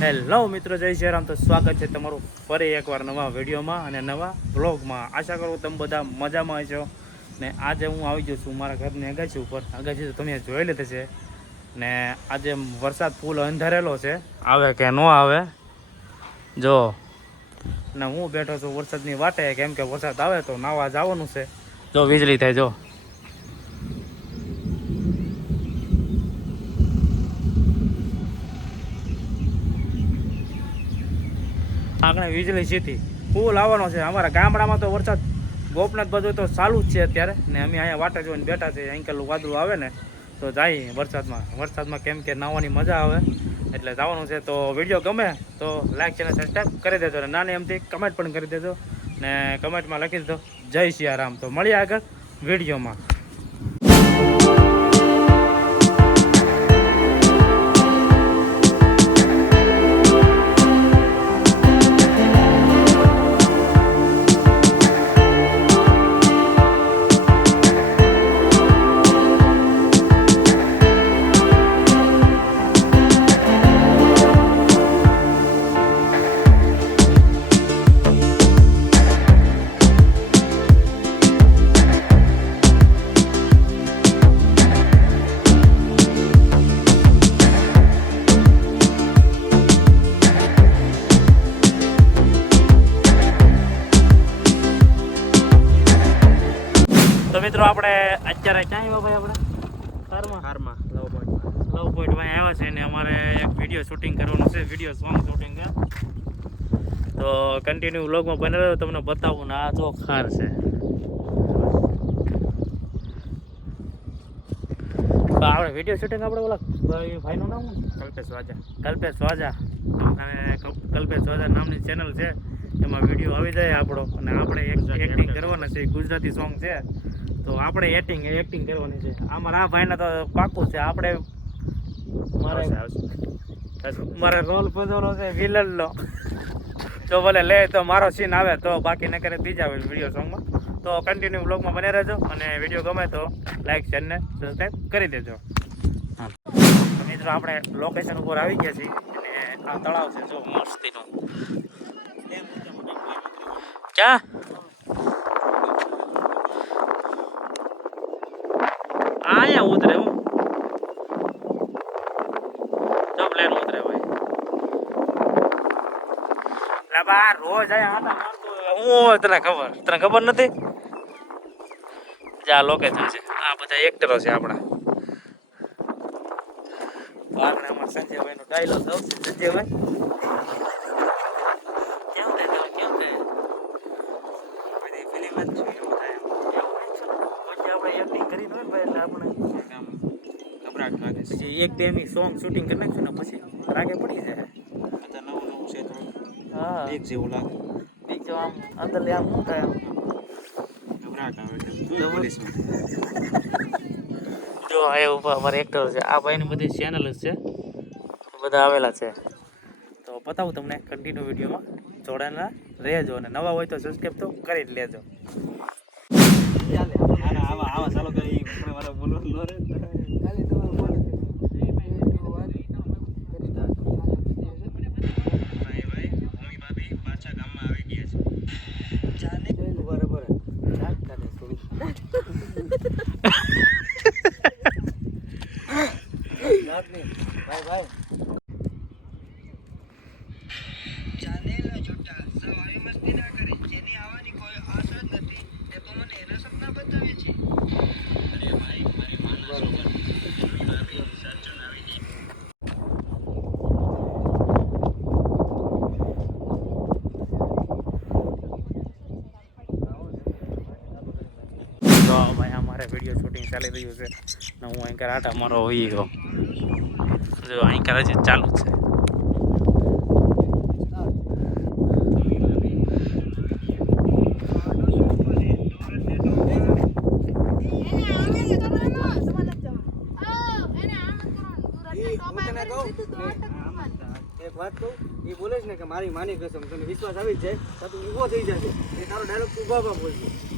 Hello મિત્રો, જય જયરામ. રામ તો સ્વાગત છે તમારું ફરી એકવાર નવા વિડીયોમાં અને નવા વ્લોગમાં. આશા કરું તમે બધા મજામાં છો ને આજે હું આવી ગયો છું મારા ઘરની અગાસી ઉપર. અગાસી તો તમે જોઈ લીધી છે ને આજે વરસાદ ફૂલ અંધારેલો છે. આવે કે ન આવે? જો. ને હું બેઠો છું વરસાદની વાટે. કેમ કે વરસાદ આવે તો નાવા જવાનું છે. જો વીજળી થાય, જો. આગળ વીજળી સીધી ફૂલ આવવાનો છે. અમારા ગામડામાં તો વરસાદ ગોપનાથ બાજુ તો ચાલુ જ છે અત્યારે. ને અમે અહીંયા વાટે જોઈને બેઠા છે અંકેલું વાદળું આવે ને તો જાય વરસાદમાં. વરસાદમાં કેમ કે નાહવાની મજા આવે. એટલે જવાનું છે. તો વીડિયો ગમે તો લાઈક ચેનલ સબસ્ક્રાઈબ કરી દેજો અને નાની એમથી કમેન્ટ પણ કરી દેજો. ને કમેન્ટમાં લખી દેજો જય સિયારામ તો મળીએ આગળ વિડીયોમાં. મિત્રો આપણે અત્યારે ક્યાં આવ્યા ભાઈ આપણે? કારમાં? કારમાં લવ પોઈન્ટ લવ પોઈન્ટમાં આવ્યા છે ને અમારે એક વીડિયો શૂટિંગ કરવાનું છે વીડિયો સોંગ શૂટિંગ તો કન્ટિન્યુ વ્લોગમાં બને રહ્યો તમને બતાવું ને આ જો ખાર છે. આપણે વીડિયો શૂટિંગ આપણે ઓલા ભાઈ ભાઈનું નામ કલ્પેશ વાજા. કલ્પેશ વાજા. અને કલ્પ- કલ્પેશ વાજા નામની ચેનલ છે. એમાં વીડિયો આવી જાય આપણો. અને આપણે એક્ટિંગ કરવાના છે ગુજરાતી સોંગ છે. તો આપણે એક્ટિંગ એક્ટિંગ કરવાની છે. આમાં આ ભાઈને તો પાકું છે. આપણે મારે મારે રોલ ભજવવાનો છે વિલનનો જો ભલે લે તો મારો સીન આવે તો બાકી ન કરે બીજા વીડિયો સોંગમાં તો કન્ટિન્યુ બ્લોગમાં બને રહેજો અને વીડિયો ગમે તો લાઈક શેર ને સબસ્ક્રાઈબ કરી દેજો. હા મિત્રો આપણે લોકેશન ઉપર આવી ગયા છીએ અને આ તળાવ છે જો મસ્તીનું. ક્યાં અહીંયા ઉતરે હું જો પ્લેન ઉતરે ભાઈ લા બા રોજ હું તને ખબર? તને ખબર નથી? આ લોકેશન છે. આ બધા એક્ટરો છે આપણા. તો આપણે અમારા સંજયભાઈનો ડાયલોગ આવશે. સંજયભાઈ? કેમ થાય તમે? કેમ થાય? બધી ફિલ્મ જ છે એવું થાય પછી આપણે એક્ટિંગ કરી દો ને એટલે આપણે ગભરાટ લાગે છે પછી એક બે સોંગ શૂટિંગ કરી નાખશું ને પછી રાગે પડી જાય બધા નવું નવું છે થોડું એક જેવું લાગે બીક જો આમ અંદર લે આમ શું થાય ગભરાટ આવે એટલે પોલીસમાં જો આ એ અમારે એક્ટર છે. આ ભાઈની બધી ચેનલ જ છે. બધા આવેલા છે. તો બતાવું તમને કન્ટિન્યુ વિડીયોમાં જોડાયેલા રહેજો અને નવા હોય તો સબસ્ક્રાઈબ તો કરી જ લેજો. ચાલે આવા આવા ચાલો કરી મારા બોલો લો રે ભાઈ ભાઈ મમ્મી ભાભી પાછા ગામમાં આવી ગયા છે અરે ભાઈ મારી માના છોકરા મમ્મી ભાભી સાચું આવી ગઈ તો ભાઈ અમારે વીડિયો શૂટિંગ ચાલી રહ્યું છે. ને હું અહીં આટા મારો હોઈ ગયો જો અહીં હજી ચાલુ છે. એક વાત કહું, એ બોલે ને કે મારી માની કસમ, તને વિશ્વાસ આવી જાય, તો તું ઊભો થઈ જશે એ તારો ડાયલોગ તું ઊભા બોલશે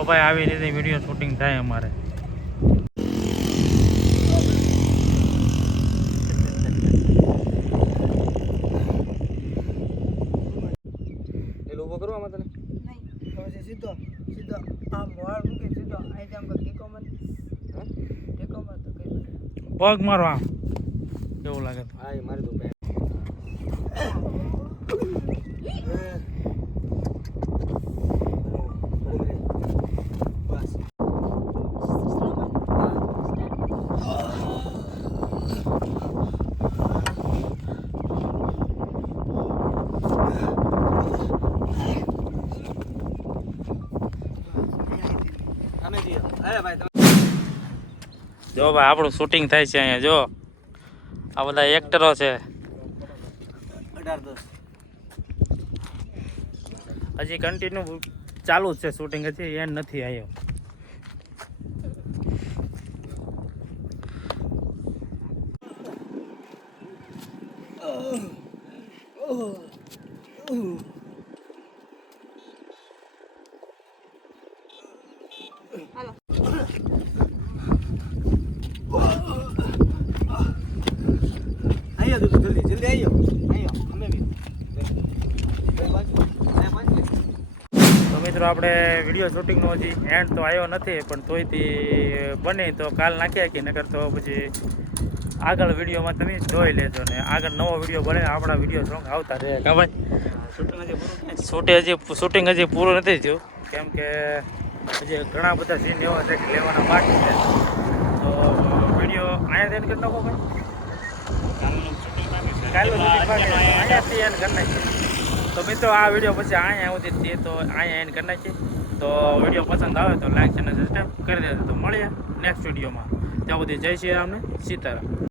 તો ભાઈ આવી રીતે વીડિયો શૂટિંગ થાય અમારે. એટલે ઊભો કરો આમાં તને. પછી સીધો સીધો આમ વાળ મૂકી સીધો અહીં આમ ટેકો માર પગ મારો આમ. કેવું લાગે? હા એ મારી દો બેન બસ અમે જઈએ અરે ભાઈ તમે જો ભાઈ, આપણું શૂટિંગ થાય છે અહીંયા, જો. આ બધા એક્ટરો છે. હજી કન્ટિન્યુ ચાલુ જ છે શૂટિંગ હજી એન્ડ નથી આવ્યો. અહીંયા જલ્દી જલ્દી આવ્યો મિત્રો, આપણે વીડિયો શૂટિંગનો હજી એન્ડ તો આવ્યો નથી, પણ તોય તે બને તો કાલ નાખ્યા કે નકર તો પછી આગળ વિડીયોમાં તમે જોઈ લેજો ને. આગળ નવો વીડિયો બને, આપણા વીડિયો સોંગ આવતા રહે. કા શૂટિંગ હજી શૂટિંગ હજી પૂરું નથી થયું. કેમ કે હજી ઘણા બધા સીન એવા છે કે લેવાના બાકી છે. તો વીડિયો અહીંયા કરી નાખો ભાઈ. અહીંયાથી એન્ડ કરી નાખીએ તો મિત્રો, આ વીડિયો પછી અહીંયા સુધી તે તો અહીંયા એન કરી નાખીએ તો વીડિયો પસંદ આવે તો લાઈક અને સબસ્ક્રાઈબ કરી દેજો. તો મળીએ નેક્સ્ટ વિડીયોમાં. ત્યાં સુધી જય શ્રી રામને સીતારામ.